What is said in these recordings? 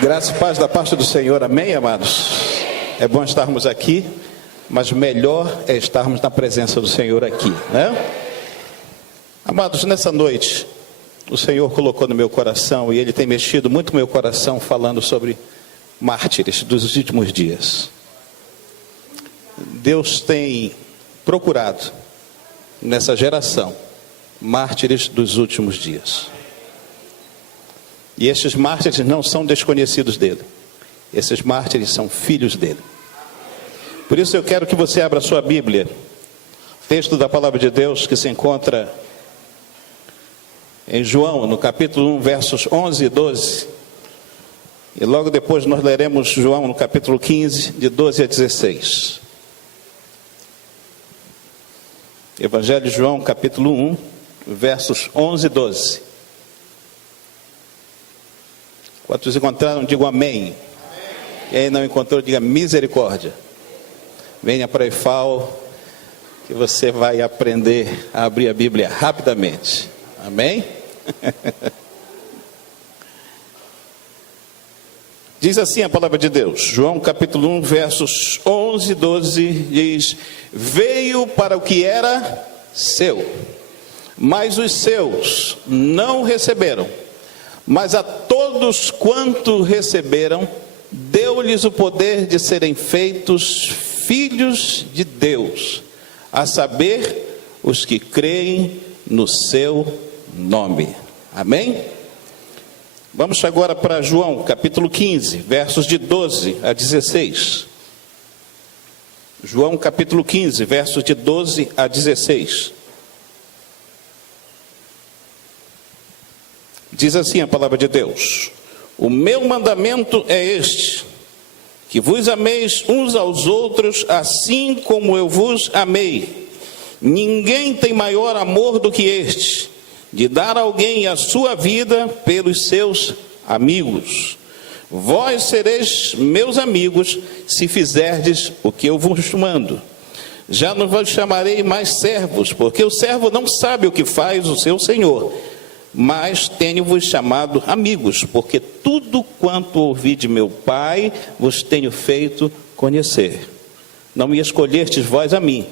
Graça e paz da parte do Senhor, amém, amados? É bom estarmos aqui, mas melhor é estarmos na presença do Senhor aqui, né? Amados, nessa noite, o Senhor colocou no meu coração, e Ele tem mexido muito no meu coração, falando sobre mártires dos últimos dias. Deus tem procurado, nessa geração, mártires dos últimos dias. E estes mártires não são desconhecidos dele. Esses mártires são filhos dele. Por isso eu quero que você abra a sua Bíblia. Texto da palavra de Deus que se encontra em João, no capítulo 1, versos 11 e 12. E logo depois nós leremos João no capítulo 15, de 12 a 16. Evangelho de João, capítulo 1, versos 11 e 12. Quantos encontraram, digam amém. Quem não encontrou, diga misericórdia. Venha para a IFAO, que você vai aprender a abrir a Bíblia rapidamente. Amém? Diz assim a palavra de Deus, João capítulo 1, versos 11 e 12, diz: veio para o que era seu, mas os seus não receberam. Mas a todos quanto receberam, deu-lhes o poder de serem feitos filhos de Deus, a saber, os que creem no seu nome. Amém? Vamos agora para João, capítulo 15, versos de 12 a 16. João, capítulo 15, versos de 12 a 16. Diz assim a palavra de Deus: o meu mandamento é este, que vos ameis uns aos outros, assim como eu vos amei. Ninguém tem maior amor do que este, de dar a alguém a sua vida pelos seus amigos. Vós sereis meus amigos, se fizerdes o que eu vos mando. Já não vos chamarei mais servos, porque o servo não sabe o que faz o seu senhor. Mas tenho-vos chamado amigos, porque tudo quanto ouvi de meu Pai, vos tenho feito conhecer. Não me escolhestes vós a mim,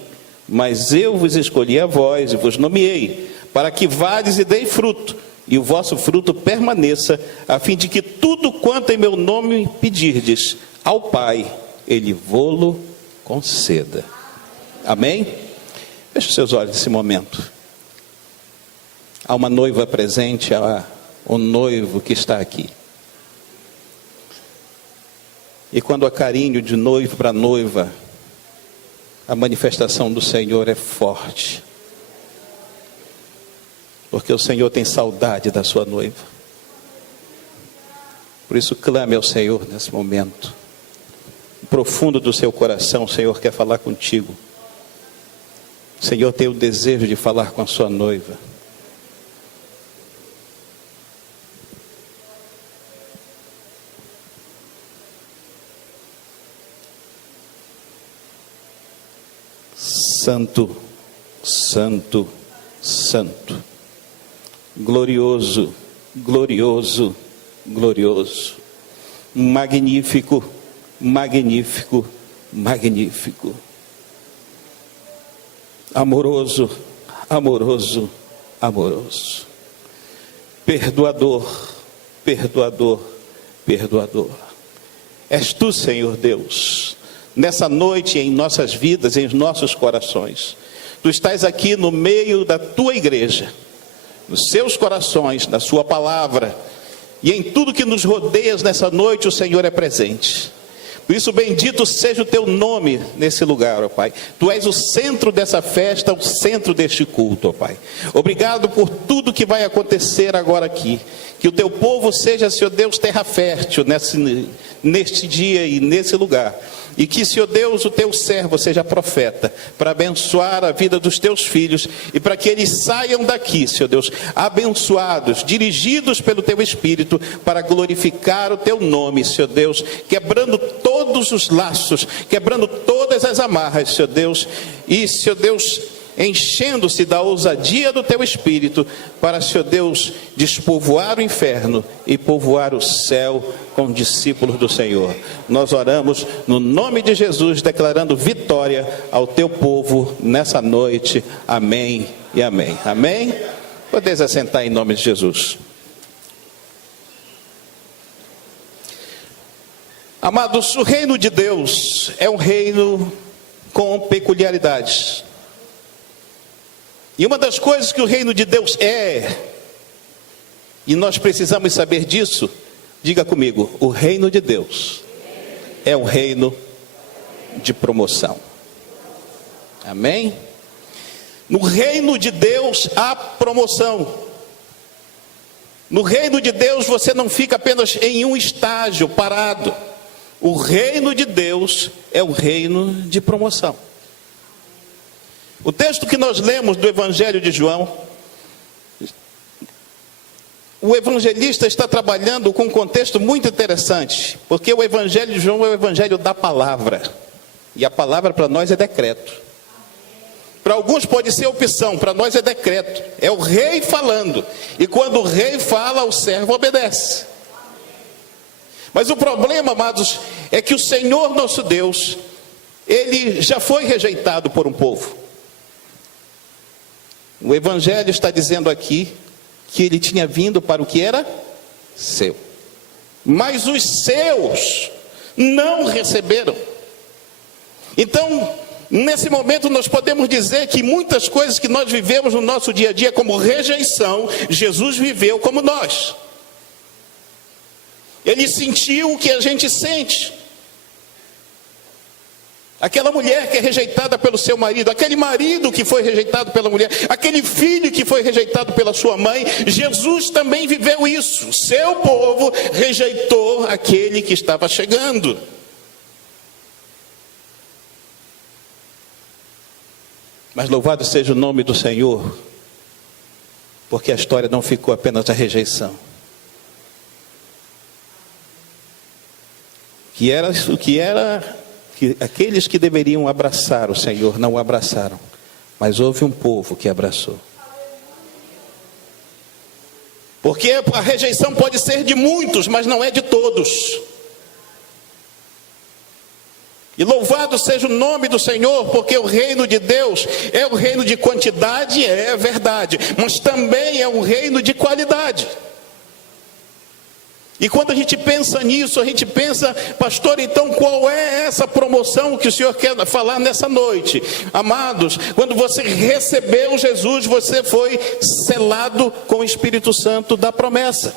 mas eu vos escolhi a vós e vos nomeei, para que vades e dei fruto, e o vosso fruto permaneça, a fim de que tudo quanto em meu nome pedirdes ao Pai, Ele vô-lo conceda. Amém? Feche seus olhos nesse momento. Há uma noiva presente, há um noivo que está aqui. E quando há carinho de noivo para noiva, a manifestação do Senhor é forte. Porque o Senhor tem saudade da sua noiva. Por isso clame ao Senhor nesse momento. No profundo do seu coração, o Senhor quer falar contigo. O Senhor tem o desejo de falar com a sua noiva. Santo, santo, santo, glorioso, glorioso, glorioso, magnífico, magnífico, magnífico, amoroso, amoroso, amoroso, perdoador, perdoador, perdoador. És tu, Senhor Deus, nessa noite em nossas vidas, em nossos corações. Tu estás aqui no meio da tua igreja, nos seus corações, na sua palavra, e em tudo que nos rodeias nessa noite o Senhor é presente. Por isso bendito seja o teu nome nesse lugar, ó Pai. Tu és o centro dessa festa, o centro deste culto, ó Pai. Obrigado por tudo que vai acontecer agora aqui. Que o teu povo seja, Senhor Deus, terra fértil neste dia e nesse lugar. E que, Senhor Deus, o teu servo seja profeta, para abençoar a vida dos teus filhos, e para que eles saiam daqui, Senhor Deus, abençoados, dirigidos pelo teu Espírito, para glorificar o teu nome, Senhor Deus, quebrando todos os laços, quebrando todas as amarras, Senhor Deus, e, Senhor Deus, enchendo-se da ousadia do teu Espírito, para, Senhor Deus, despovoar o inferno e povoar o céu com discípulos do Senhor. Nós oramos no nome de Jesus, declarando vitória ao teu povo nessa noite. Amém e amém. Amém? Podeis assentar em nome de Jesus. Amados, o reino de Deus é um reino com peculiaridades. E uma das coisas que o reino de Deus é, e nós precisamos saber disso, diga comigo, o reino de Deus é um reino de promoção. Amém? No reino de Deus há promoção. No reino de Deus você não fica apenas em um estágio parado. O reino de Deus é um reino de promoção. O texto que nós lemos do Evangelho de João, o evangelista está trabalhando com um contexto muito interessante, porque o Evangelho de João é o Evangelho da palavra, e a palavra para nós é decreto. Para alguns pode ser opção, para nós é decreto, é o rei falando, e quando o rei fala, o servo obedece. Mas o problema, amados, é que o Senhor nosso Deus, Ele já foi rejeitado por um povo. O Evangelho está dizendo aqui que Ele tinha vindo para o que era seu, mas os seus não receberam. Então, nesse momento nós podemos dizer que muitas coisas que nós vivemos no nosso dia a dia como rejeição, Jesus viveu como nós. Ele sentiu o que a gente sente. Aquela mulher que é rejeitada pelo seu marido, aquele marido que foi rejeitado pela mulher, aquele filho que foi rejeitado pela sua mãe, Jesus também viveu isso. Seu povo rejeitou aquele que estava chegando. Mas louvado seja o nome do Senhor, porque a história não ficou apenas na rejeição. Que aqueles que deveriam abraçar o Senhor não o abraçaram, mas houve um povo que abraçou. Porque a rejeição pode ser de muitos, mas não é de todos. E louvado seja o nome do Senhor, porque o reino de Deus é um reino de quantidade, é verdade, mas também é um reino de qualidade. E quando a gente pensa nisso, a gente pensa, pastor, então qual é essa promoção que o Senhor quer falar nessa noite? Amados, quando você recebeu Jesus, você foi selado com o Espírito Santo da promessa.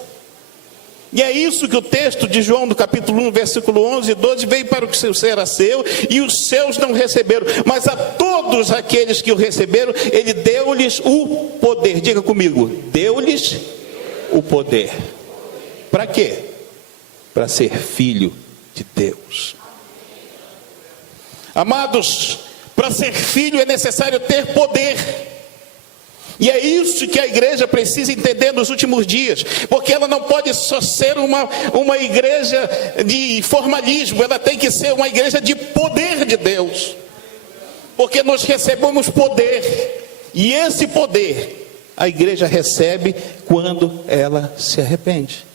E é isso que o texto de João, do capítulo 1, versículo 11 e 12, veio para o que era seu, e os seus não receberam. Mas a todos aqueles que o receberam, ele deu-lhes o poder. Diga comigo, deu-lhes o poder. Para quê? Para ser filho de Deus. Amados, para ser filho é necessário ter poder. E é isso que a igreja precisa entender nos últimos dias. Porque ela não pode só ser uma igreja de formalismo. Ela tem que ser uma igreja de poder de Deus. Porque nós recebemos poder. E esse poder a igreja recebe quando ela se arrepende.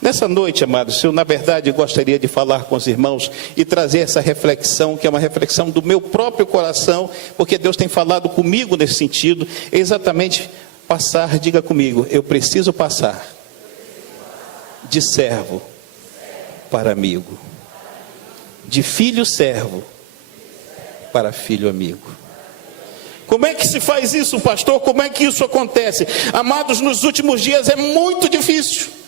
Nessa noite, amados, eu na verdade gostaria de falar com os irmãos e trazer essa reflexão, que é uma reflexão do meu próprio coração, porque Deus tem falado comigo nesse sentido, exatamente passar, diga comigo, eu preciso passar de servo para amigo, de filho servo para filho amigo. Como é que se faz isso, pastor? Como é que isso acontece? Amados, nos últimos dias é muito difícil.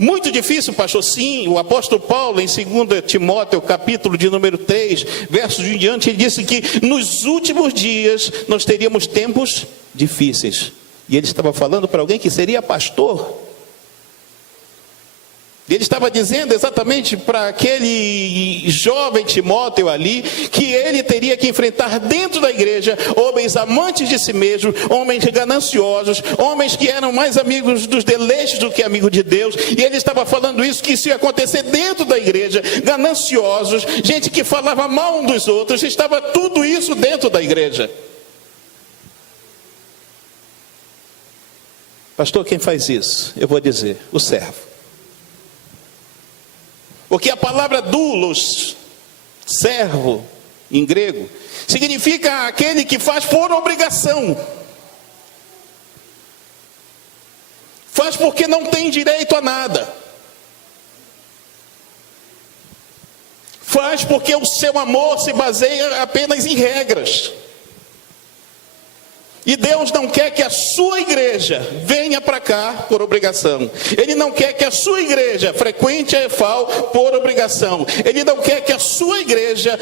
Muito difícil, pastor. Sim, o apóstolo Paulo, em 2 Timóteo, capítulo de número 3, versos em diante, ele disse que nos últimos dias nós teríamos tempos difíceis. E ele estava falando para alguém que seria pastor. Ele estava dizendo exatamente para aquele jovem Timóteo ali, que ele teria que enfrentar dentro da igreja homens amantes de si mesmos, homens gananciosos, homens que eram mais amigos dos deleites do que amigos de Deus. E ele estava falando isso, que isso ia acontecer dentro da igreja, gananciosos, gente que falava mal um dos outros, estava tudo isso dentro da igreja. Pastor, quem faz isso? Eu vou dizer, o servo. Porque a palavra doulos, servo, em grego, significa aquele que faz por obrigação. Faz porque não tem direito a nada. Faz porque o seu amor se baseia apenas em regras. E Deus não quer que a sua igreja venha para cá por obrigação. Ele não quer que a sua igreja frequente a EFAL por obrigação. Ele não quer que a sua igreja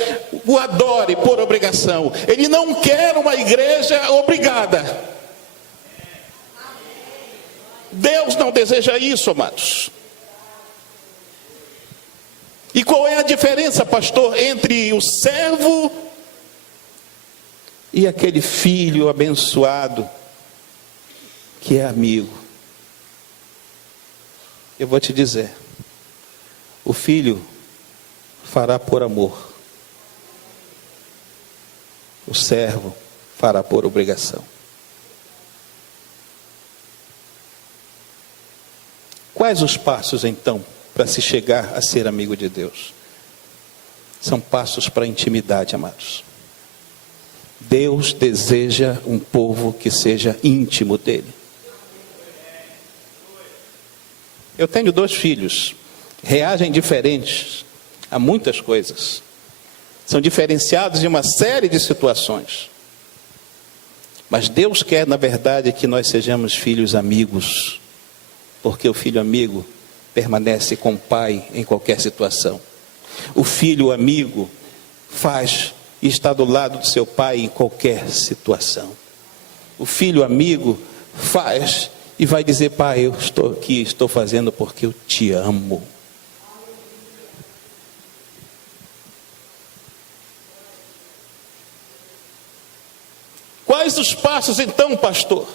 o adore por obrigação. Ele não quer uma igreja obrigada. Deus não deseja isso, amados. E qual é a diferença, pastor, entre o servo e aquele filho abençoado que é amigo? Eu vou te dizer, o filho fará por amor, o servo fará por obrigação. Quais os passos então para se chegar a ser amigo de Deus? São passos para a intimidade, amados. Deus deseja um povo que seja íntimo dele. Eu tenho 2 filhos, reagem diferentes a muitas coisas, são diferenciados em uma série de situações, mas Deus quer, na verdade, que nós sejamos filhos amigos, porque o filho amigo permanece com o pai em qualquer situação. O filho amigo faz e está do lado do seu pai em qualquer situação. O filho amigo faz e vai dizer: pai, eu estou aqui, estou fazendo porque eu te amo. Quais os passos então, pastor?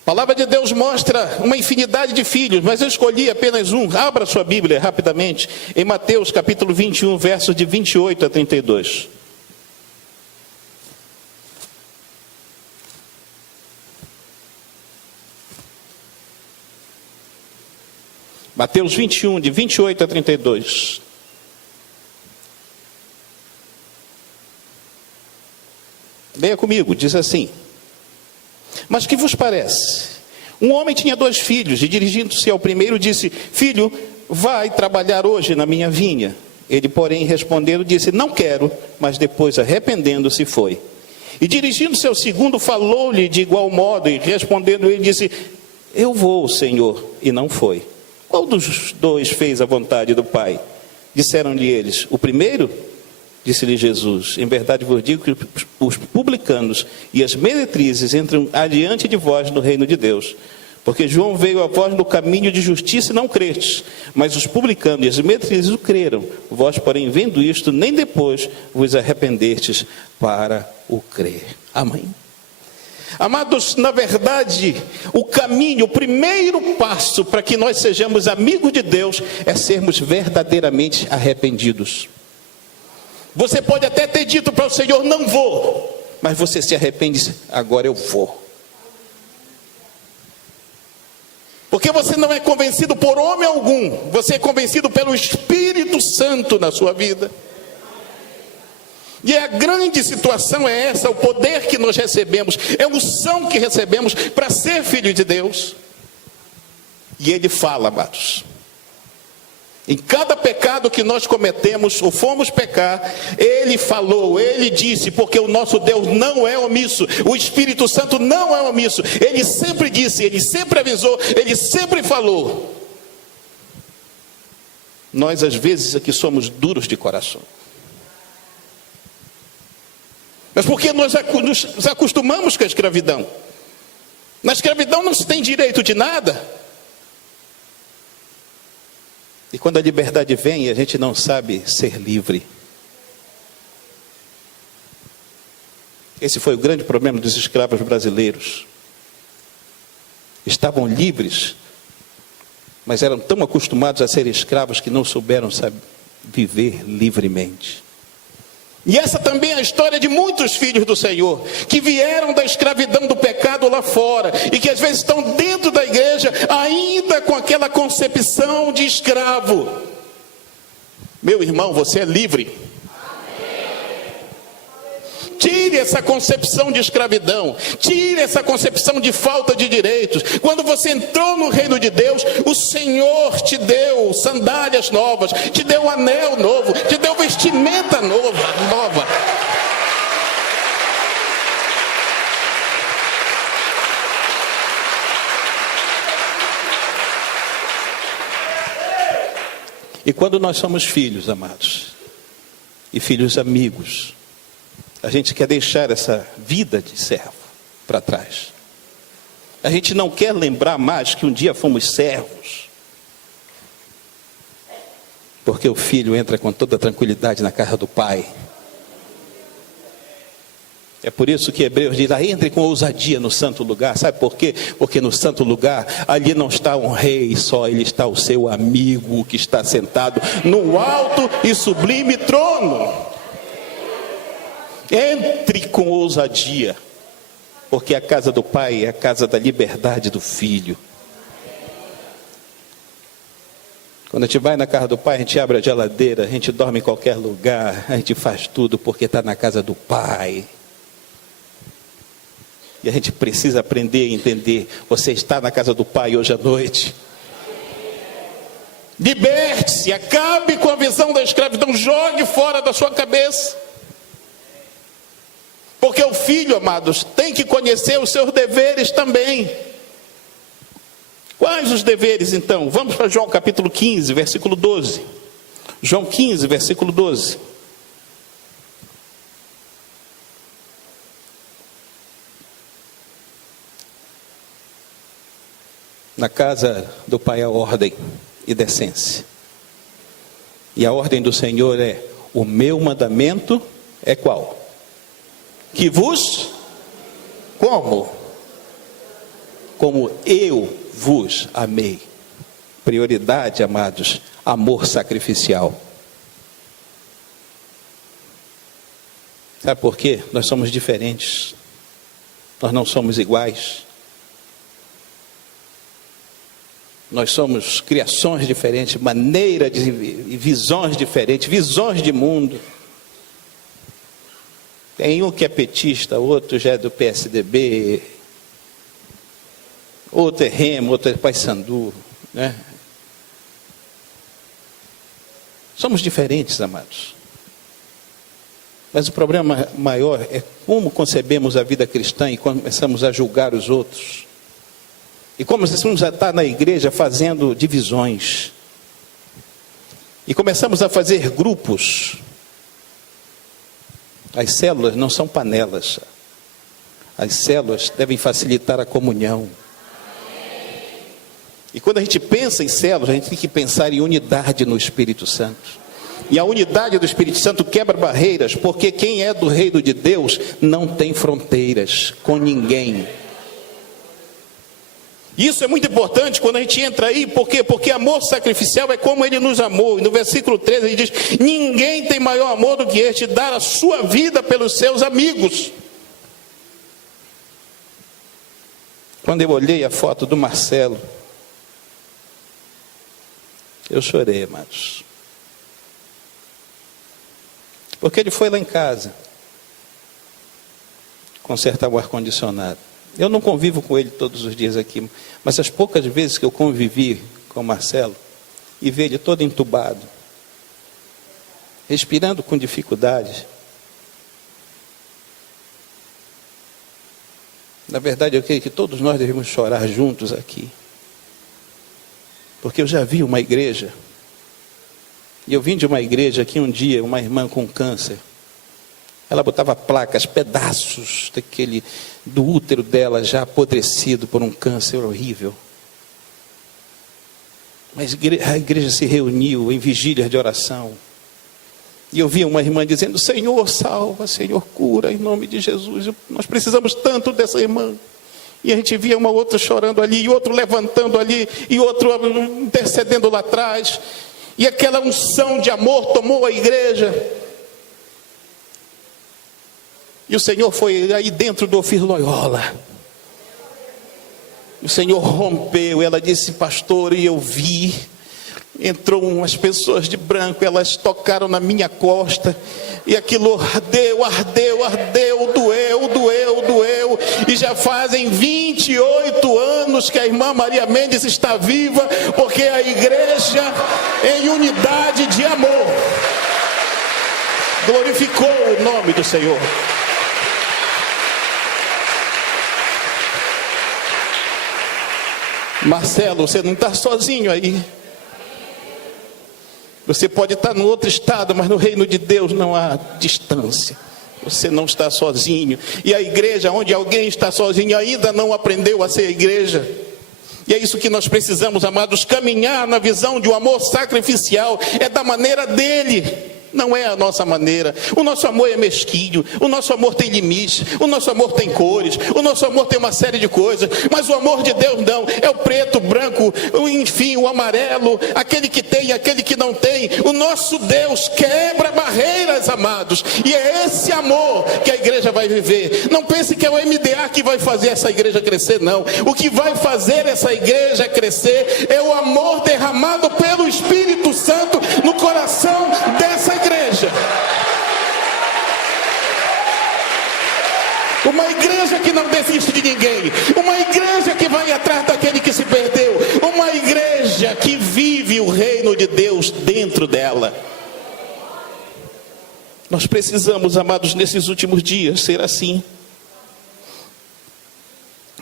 A palavra de Deus mostra uma infinidade de filhos, mas eu escolhi apenas um. Abra sua Bíblia rapidamente, em Mateus capítulo 21, versos de 28 a 32. Mateus 21, de 28 a 32. Leia comigo, diz assim: mas que vos parece? Um homem tinha 2 filhos, e dirigindo-se ao primeiro disse: filho, vai trabalhar hoje na minha vinha. Ele, porém, respondendo, disse: não quero, mas depois, arrependendo-se, foi. E dirigindo-se ao segundo, falou-lhe de igual modo, e respondendo ele, disse: eu vou, Senhor, e não foi. Qual dos 2 fez a vontade do Pai? Disseram-lhe eles: o primeiro. Disse-lhe Jesus: em verdade vos digo que os publicanos e as meretrizes entram adiante de vós no reino de Deus. Porque João veio a vós no caminho de justiça e não crestes, mas os publicanos e as meretrizes o creram. Vós, porém, vendo isto, nem depois vos arrependestes para o crer. Amém. Amados, na verdade, o caminho, o primeiro passo para que nós sejamos amigos de Deus é sermos verdadeiramente arrependidos. Você pode até ter dito para o Senhor: não vou, mas você se arrepende e diz: agora eu vou. Porque você não é convencido por homem algum, você é convencido pelo Espírito Santo na sua vida. E a grande situação é essa: o poder que nós recebemos, é a unção que recebemos para ser filho de Deus. E Ele fala, amados. Em cada pecado que nós cometemos ou fomos pecar, Ele falou, Ele disse, porque o nosso Deus não é omisso, o Espírito Santo não é omisso. Ele sempre disse, Ele sempre avisou, Ele sempre falou. Nós às vezes aqui somos duros de coração. Mas porque nós nos acostumamos com a escravidão. Na escravidão não se tem direito de nada. E quando a liberdade vem, a gente não sabe ser livre. Esse foi o grande problema dos escravos brasileiros. Estavam livres, mas eram tão acostumados a ser escravos que não souberam, viver livremente. E essa também é a história de muitos filhos do Senhor, que vieram da escravidão do pecado lá fora, e que às vezes estão dentro da igreja, ainda com aquela concepção de escravo. Meu irmão, você é livre. Tire essa concepção de escravidão, tire essa concepção de falta de direitos. Quando você entrou no reino de Deus, o Senhor te deu sandálias novas, te deu um anel novo, te deu vestimenta nova. E quando nós somos filhos, amados, e filhos amigos, a gente quer deixar essa vida de servo para trás. A gente não quer lembrar mais que um dia fomos servos. Porque o filho entra com toda tranquilidade na casa do pai. É por isso que Hebreus diz, entre com ousadia no santo lugar. Sabe por quê? Porque no santo lugar, ali não está um rei só, ele está o seu amigo que está sentado no alto e sublime trono. Entre com ousadia, porque a casa do pai é a casa da liberdade do filho. Quando a gente vai na casa do pai, a gente abre a geladeira, a gente dorme em qualquer lugar, a gente faz tudo porque está na casa do pai. E a gente precisa aprender a entender, você está na casa do pai hoje à noite. Liberte-se, acabe com a visão da escravidão, jogue fora da sua cabeça. Porque o filho, amados, tem que conhecer os seus deveres também. Quais os deveres então? Vamos para João capítulo 15, versículo 12. João 15, versículo 12. Na casa do Pai há ordem e decência. E a ordem do Senhor é: o meu mandamento é qual? Que vos, como eu vos amei. Prioridade, amados, amor sacrificial. Sabe por quê? Nós somos diferentes. Nós não somos iguais. Nós somos criações diferentes, maneira de visões diferentes, visões de mundo. Tem um que é petista, outro já é do PSDB, outro é Remo, outro é Paysandu, né? Somos diferentes, amados. Mas o problema maior é como concebemos a vida cristã e começamos a julgar os outros. E começamos a estar na igreja fazendo divisões. E começamos a fazer grupos. As células não são panelas. As células devem facilitar a comunhão. E quando a gente pensa em células, a gente tem que pensar em unidade no Espírito Santo. E a unidade do Espírito Santo quebra barreiras, porque quem é do reino de Deus não tem fronteiras com ninguém. Isso é muito importante quando a gente entra aí, porque amor sacrificial é como ele nos amou. E no versículo 13 ele diz: ninguém tem maior amor do que este, dar a sua vida pelos seus amigos. Quando eu olhei a foto do Marcelo, eu chorei, amados. Porque ele foi lá em casa consertar o ar-condicionado. Eu não convivo com ele todos os dias aqui, mas as poucas vezes que eu convivi com o Marcelo e vi ele todo entubado, respirando com dificuldade, na verdade eu creio que todos nós devemos chorar juntos aqui, porque eu já vi uma igreja, e eu vim de uma igreja que um dia uma irmã com câncer, ela botava placas, pedaços do útero dela já apodrecido por um câncer horrível. Mas a igreja se reuniu em vigílias de oração. E eu via uma irmã dizendo: Senhor, salva, Senhor, cura, em nome de Jesus. Nós precisamos tanto dessa irmã. E a gente via uma outra chorando ali, e outro levantando ali, e outro intercedendo lá atrás. E aquela unção de amor tomou a igreja. E o Senhor foi aí dentro do Ofir Loyola. O Senhor rompeu. Ela disse: pastor, e eu vi. Entrou umas pessoas de branco, elas tocaram na minha costa, e aquilo ardeu, doeu, e já fazem 28 anos que a irmã Maria Mendes está viva, porque a igreja em unidade de amor glorificou o nome do Senhor. Marcelo, você não está sozinho aí. Você pode estar no outro estado, mas no reino de Deus não há distância. Você não está sozinho. E a igreja, onde alguém está sozinho, ainda não aprendeu a ser igreja. E é isso que nós precisamos, amados, caminhar na visão de um amor sacrificial. É da maneira dele. Não é a nossa maneira. O nosso amor é mesquinho, o nosso amor tem limites, o nosso amor tem cores, o nosso amor tem uma série de coisas, mas o amor de Deus não. É o preto, o branco, enfim, o amarelo, aquele que tem, aquele que não tem. O nosso Deus quebra barreiras, amados, e é esse amor que a igreja vai viver. Não pense que é o MDA que vai fazer essa igreja crescer, não. O que vai fazer essa igreja crescer é o amor derramado pelo Espírito Santo no coração dessa igreja. Uma igreja que não desiste de ninguém, uma igreja que vai atrás daquele que se perdeu, uma igreja que vive o reino de Deus dentro dela. Nós precisamos, amados, nesses últimos dias ser assim,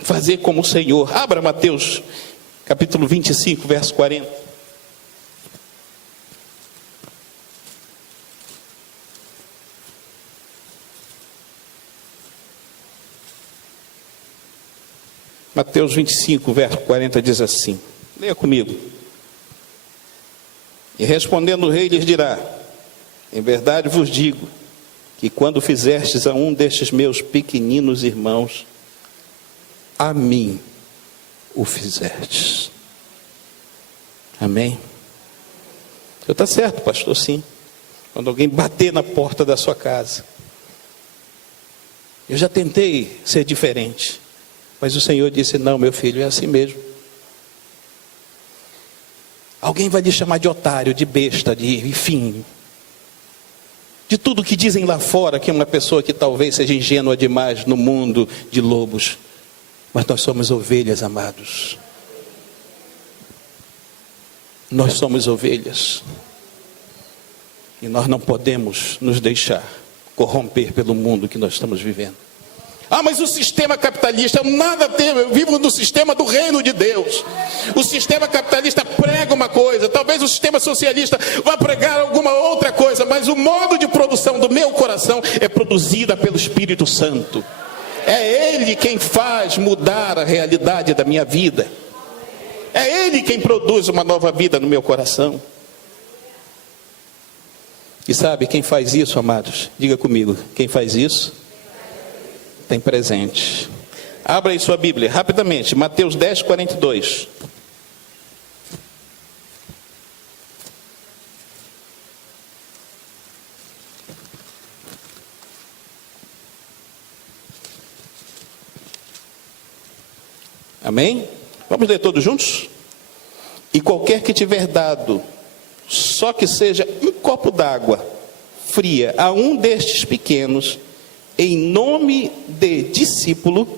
fazer como o Senhor. Abra Mateus capítulo 25, verso 40. Mateus 25, verso 40 diz assim. Leia comigo. E respondendo o rei lhes dirá: em verdade vos digo, que quando fizestes a um destes meus pequeninos irmãos, a mim o fizestes. Amém? Está certo, pastor, sim. Quando alguém bater na porta da sua casa. Eu já tentei ser diferente. Mas o Senhor disse: não, meu filho, é assim mesmo. Alguém vai lhe chamar de otário, de besta, de enfim, de tudo que dizem lá fora, que é uma pessoa que talvez seja ingênua demais no mundo de lobos. Mas nós somos ovelhas, amados. Nós somos ovelhas. E nós não podemos nos deixar corromper pelo mundo que nós estamos vivendo. Ah, mas o sistema capitalista, nada tem, eu vivo no sistema do reino de Deus. O sistema capitalista prega uma coisa, talvez o sistema socialista vá pregar alguma outra coisa, mas o modo de produção do meu coração é produzida pelo Espírito Santo. É Ele quem faz mudar a realidade da minha vida. É Ele quem produz uma nova vida no meu coração. E sabe quem faz isso, amados? Diga comigo, quem faz isso? Tem presente. Abra aí sua Bíblia, rapidamente, Mateus 10, 42. Amém? Vamos ler todos juntos? E qualquer que tiver dado, só que seja um copo d'água fria, a um destes pequenos, em nome de discípulo,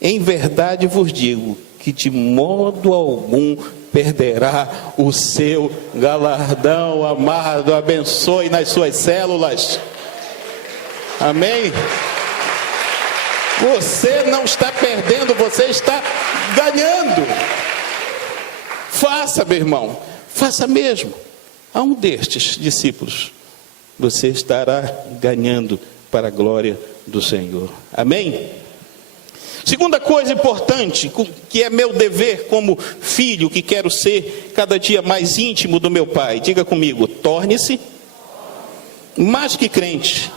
em verdade vos digo, que de modo algum perderá o seu galardão. Amado, abençoe nas suas células. Amém? Você não está perdendo, você está ganhando. Faça, meu irmão, faça mesmo. A um destes discípulos, você estará ganhando para a glória do Senhor. Amém? Segunda coisa importante, que é meu dever como filho, que quero ser cada dia mais íntimo do meu Pai. Diga comigo, torne-se mais que crente,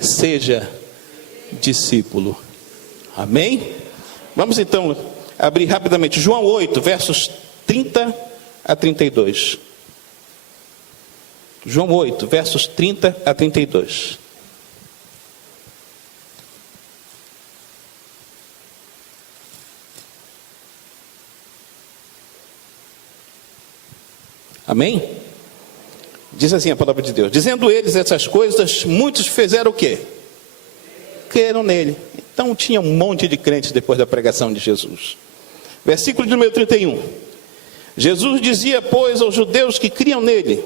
seja discípulo. Amém? Vamos então abrir rapidamente João 8, versos 30 a 32. João 8, versos 30 a 32. Amém? Diz assim a palavra de Deus: dizendo eles essas coisas, muitos fizeram o quê? Creram nele. Então tinha um monte de crentes depois da pregação de Jesus. Versículo de número 31. Jesus dizia, pois, aos judeus que criam nele: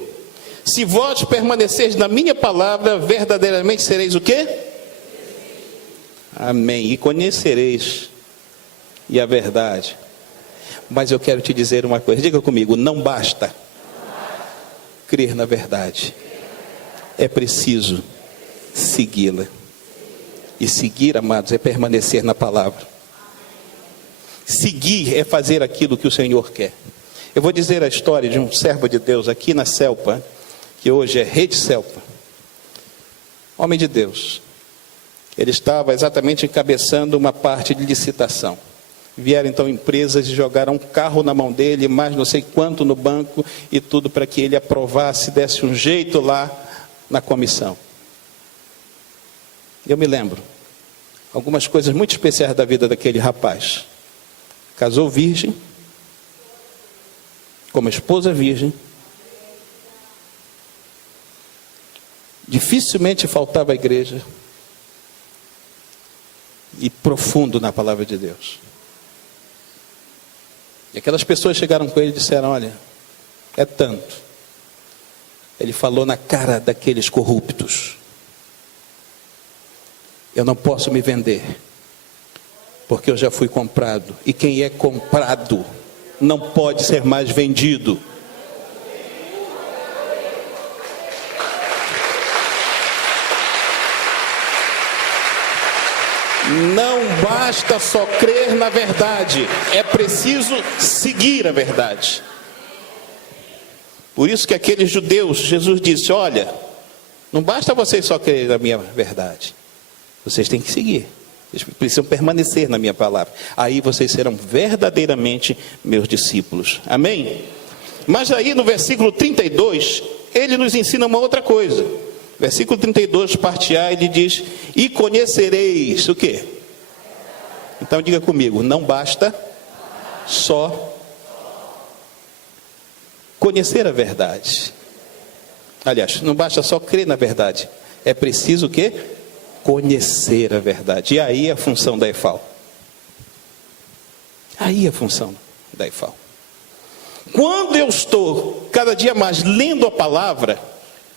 se vós permanecerdes na minha palavra, verdadeiramente sereis o quê? Amém. E conhecereis e a verdade. Mas eu quero te dizer uma coisa, diga comigo, não basta crer na verdade, é preciso segui-la. E seguir, amados, é permanecer na palavra. Seguir é fazer aquilo que o Senhor quer. Eu vou dizer a história de um servo de Deus aqui na Celpa, que hoje é Rede Celpa. Homem de Deus. Ele estava exatamente encabeçando uma parte de licitação. Vieram então empresas e jogaram um carro na mão dele, mais não sei quanto no banco, e tudo para que ele aprovasse, desse um jeito lá na comissão. Eu me lembro algumas coisas muito especiais da vida daquele rapaz. Casou virgem, com uma esposa virgem, dificilmente faltava à igreja, e profundo na palavra de Deus. E aquelas pessoas chegaram com ele e disseram, olha, é tanto. Ele falou na cara daqueles corruptos: eu não posso me vender, porque eu já fui comprado. E quem é comprado não pode ser mais vendido. Não basta só crer na verdade, é preciso seguir a verdade. Por isso que aqueles judeus, Jesus disse, olha, não basta vocês só crer na minha verdade, vocês têm que seguir, vocês precisam permanecer na minha palavra, aí vocês serão verdadeiramente meus discípulos. Amém? Mas aí no versículo 32, ele nos ensina uma outra coisa. Versículo 32, parte A, ele diz, e conhecereis o quê? Então diga comigo, não basta só conhecer a verdade. Aliás, não basta só crer na verdade, é preciso o quê? Conhecer a verdade. E aí a função da EFAL. Aí a função da EFAL. Quando eu estou cada dia mais lendo a palavra,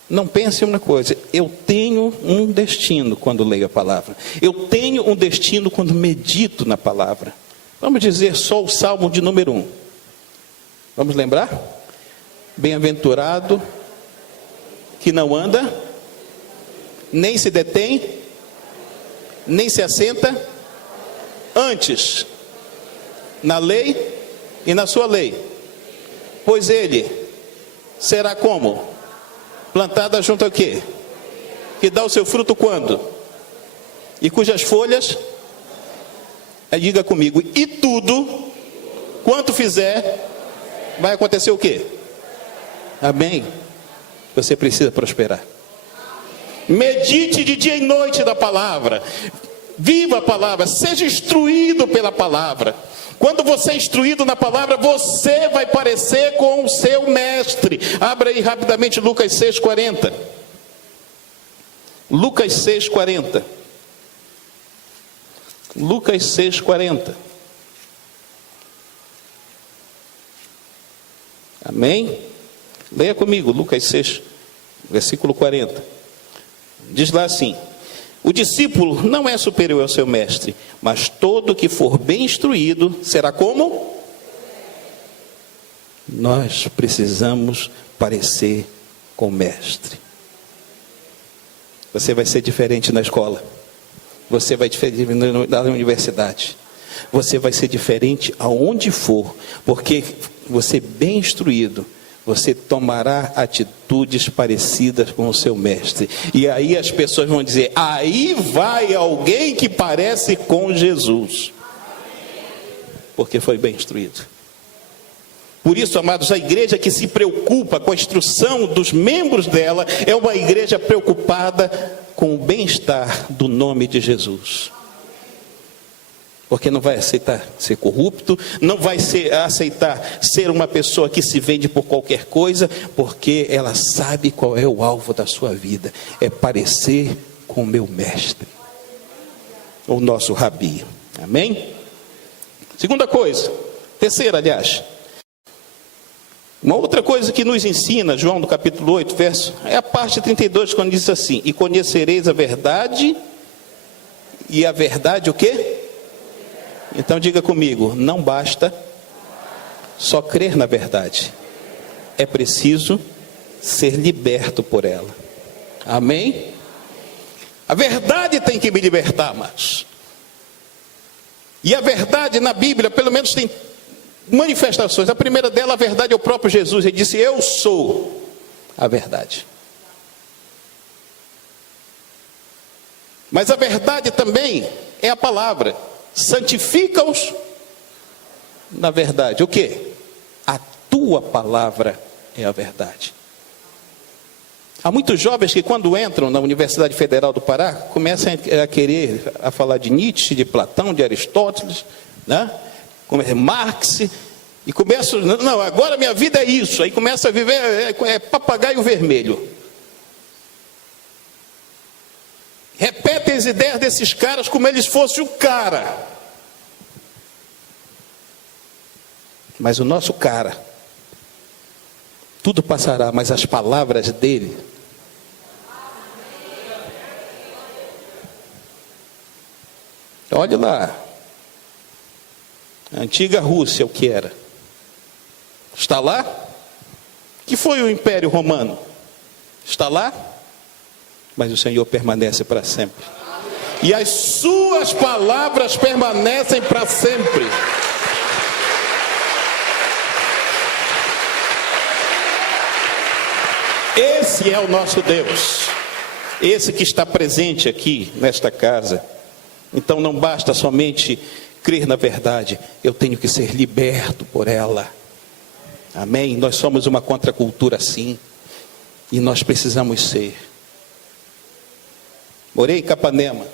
não pense em uma coisa, eu tenho um destino quando leio a palavra. Eu tenho um destino quando medito na palavra. Vamos dizer só o Salmo de número 1. Vamos lembrar? Bem-aventurado que não anda, nem se detém, nem se assenta, antes, na lei e na sua lei. Pois ele será como? Plantada junto ao quê? Que dá o seu fruto quando? E cujas folhas, diga comigo, e tudo, quanto fizer, vai acontecer o quê? Amém? Você precisa prosperar. Medite de dia e noite da palavra. Viva a palavra, seja instruído pela palavra. Quando você é instruído na palavra, você vai parecer com o seu mestre. Abra aí rapidamente Lucas 6,40. Lucas 6,40. Lucas 6,40. Amém? Leia comigo, Lucas 6, versículo 40. Diz lá assim: o discípulo não é superior ao seu mestre, mas todo que for bem instruído será como? Nós precisamos parecer com o mestre. Você vai ser diferente na escola. você vai diferente na universidade. Você vai ser diferente aonde for, porque você bem instruído, você tomará atitudes parecidas com o seu mestre. E aí as pessoas vão dizer, aí vai alguém que parece com Jesus. Porque foi bem instruído. Por isso, amados, a igreja que se preocupa com a instrução dos membros dela, é uma igreja preocupada com o bem-estar do nome de Jesus. Porque não vai aceitar ser corrupto, não vai aceitar ser uma pessoa que se vende por qualquer coisa, porque ela sabe qual é o alvo da sua vida, é parecer com o meu mestre, o nosso rabi. Amém? Segunda coisa, terceira, aliás, uma outra coisa que nos ensina, João no capítulo 8, verso, é a parte 32, quando diz assim, e conhecereis a verdade, e a verdade o quê? Então diga comigo, não basta só crer na verdade, é preciso ser liberto por ela. Amém? A verdade tem que me libertar, amados. E a verdade na Bíblia, pelo menos tem manifestações. A primeira dela, a verdade é o próprio Jesus. Ele disse, eu sou a verdade. Mas a verdade também é a palavra. Santifica-os na verdade. O quê? A tua palavra é a verdade. Há muitos jovens que quando entram na Universidade Federal do Pará, começam a querer a falar de Nietzsche, de Platão, de Aristóteles, né? Marx, e começam, não, agora minha vida é isso, aí começa a viver, papagaio vermelho. Repetem as ideias desses caras como eles fossem o cara. Mas o nosso cara, tudo passará, mas as palavras dele, olhe lá, a antiga Rússia, o que era? Está lá? Que foi o Império Romano? Está lá? Mas o Senhor permanece para sempre. E as suas palavras permanecem para sempre. Esse é o nosso Deus. Esse que está presente aqui nesta casa. Então não basta somente crer na verdade, eu tenho que ser liberto por ela. Amém? Nós somos uma contracultura sim, e nós precisamos ser. Morei em Capanema,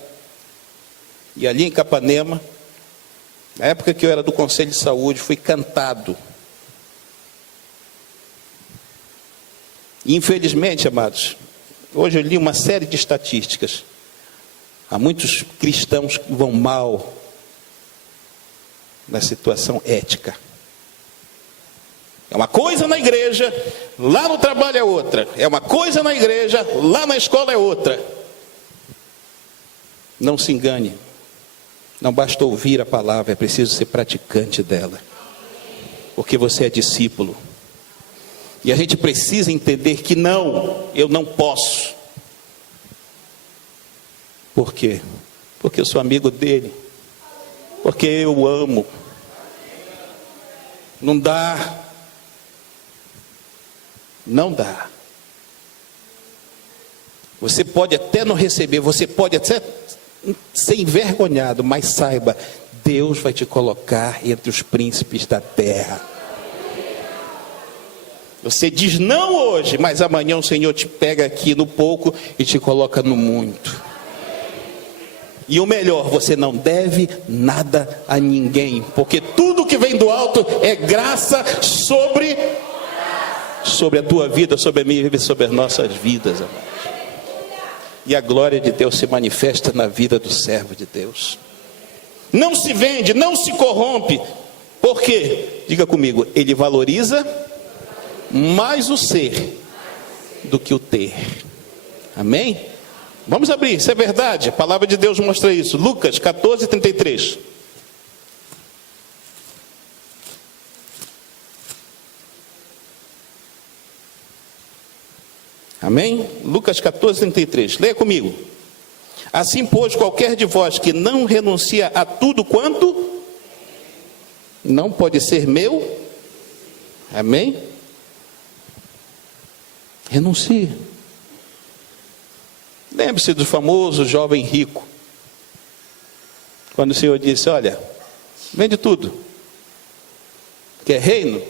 e ali em Capanema, na época que eu era do Conselho de Saúde, fui cantado. E infelizmente, amados, hoje eu li uma série de estatísticas. Há muitos cristãos que vão mal na situação ética. É uma coisa na igreja, lá no trabalho é outra. É uma coisa na igreja, lá na escola é outra. Não se engane. Não basta ouvir a palavra, é preciso ser praticante dela. Porque você é discípulo. E a gente precisa entender que não, eu não posso. Por quê? Porque eu sou amigo dele. Porque eu amo. Não dá. Não dá. Você pode até não receber, você pode até ser envergonhado, mas saiba, Deus vai te colocar entre os príncipes da terra. Você diz não hoje, mas amanhã o Senhor te pega aqui no pouco e te coloca no muito. E o melhor, você não deve nada a ninguém, porque tudo que vem do alto é graça sobre a tua vida, sobre a minha vida, sobre as nossas vidas, amados. E a glória de Deus se manifesta na vida do servo de Deus. Não se vende, não se corrompe. Por quê? Diga comigo, ele valoriza mais o ser do que o ter. Amém? Vamos abrir, isso é verdade, a palavra de Deus mostra isso. Lucas 14, 33. Amém? Lucas 14, 33. Leia comigo. Assim, pois, qualquer de vós que não renuncia a tudo quanto não pode ser meu, amém? Renuncie. Lembre-se do famoso jovem rico, quando o Senhor disse: olha, vende tudo, quer reino?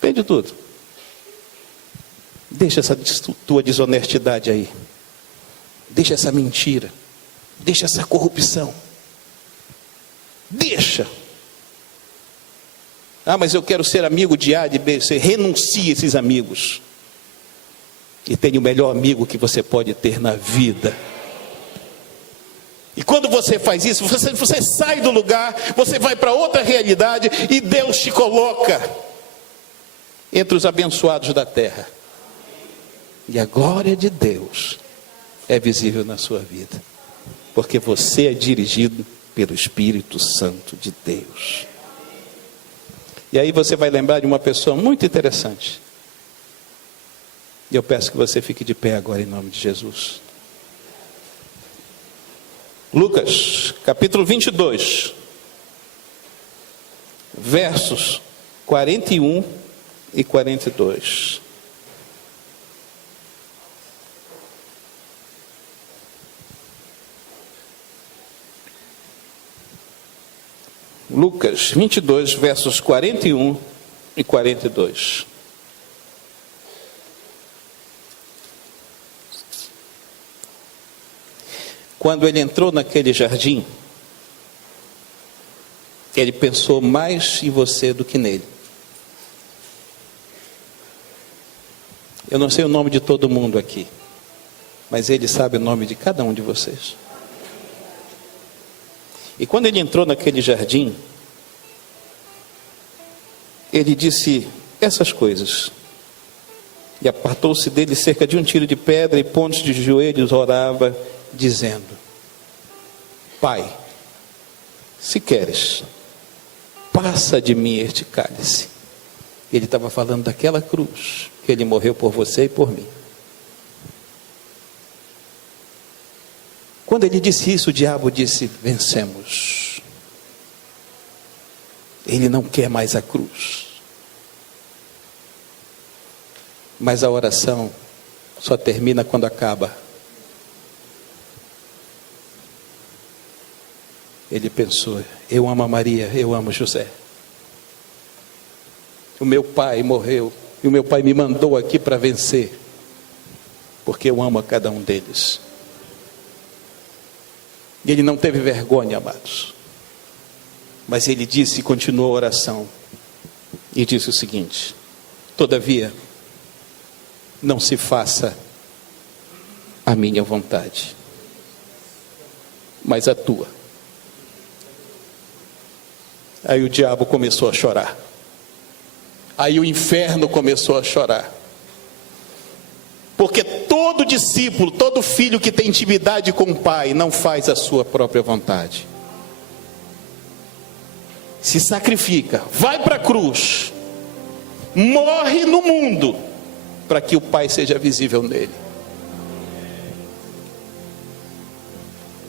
Vende tudo, deixa essa tua desonestidade aí, deixa essa mentira, deixa essa corrupção, deixa. Ah, mas eu quero ser amigo de A, de B. Você renuncia a esses amigos e tenha o melhor amigo que você pode ter na vida. E quando você faz isso, você sai do lugar, você vai para outra realidade e Deus te coloca entre os abençoados da terra. E a glória de Deus é visível na sua vida, porque você é dirigido pelo Espírito Santo de Deus. E aí você vai lembrar de uma pessoa muito interessante. E eu peço que você fique de pé agora em nome de Jesus. Lucas, capítulo 22, versos 41 e 42. Lucas 22, versos 41 e 42. Quando ele entrou naquele jardim, ele pensou mais em você do que nele. Eu não sei o nome de todo mundo aqui, mas ele sabe o nome de cada um de vocês. E quando ele entrou naquele jardim, ele disse essas coisas. E apartou-se dele cerca de um tiro de pedra e pondo-se de joelhos orava, dizendo: Pai, se queres, passa de mim este cálice. Ele estava falando daquela cruz, que ele morreu por você e por mim. Quando ele disse isso, o diabo disse: vencemos. Ele não quer mais a cruz. Mas a oração só termina quando acaba. Ele pensou: eu amo a Maria, eu amo José. O meu pai morreu, e o meu pai me mandou aqui para vencer, porque eu amo a cada um deles. E ele não teve vergonha, amados. Mas ele disse e continuou a oração. E disse o seguinte: todavia, não se faça a minha vontade, mas a tua. Aí o diabo começou a chorar. Aí o inferno começou a chorar. Porque todo discípulo, todo filho que tem intimidade com o Pai, não faz a sua própria vontade. Se sacrifica, vai para a cruz, morre no mundo, para que o Pai seja visível nele.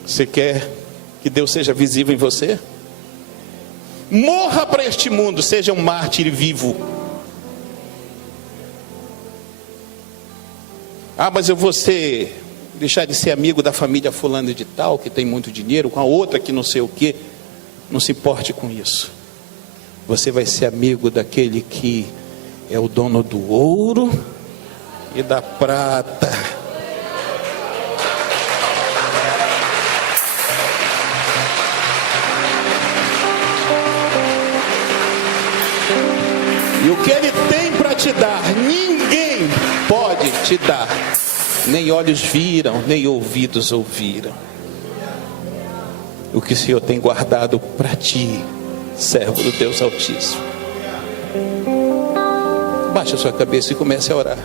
Você quer que Deus seja visível em você? Morra para este mundo, seja um mártir vivo. Ah, mas eu vou deixar de ser amigo da família fulana de tal, que tem muito dinheiro, com a outra que não sei o quê. Não se importe com isso. Você vai ser amigo daquele que é o dono do ouro e da prata. E o que ele tem para te dar, ninguém pode te dar. Nem olhos viram, nem ouvidos ouviram. O que o Senhor tem guardado para ti, servo do Deus Altíssimo. Baixe a sua cabeça e comece a orar.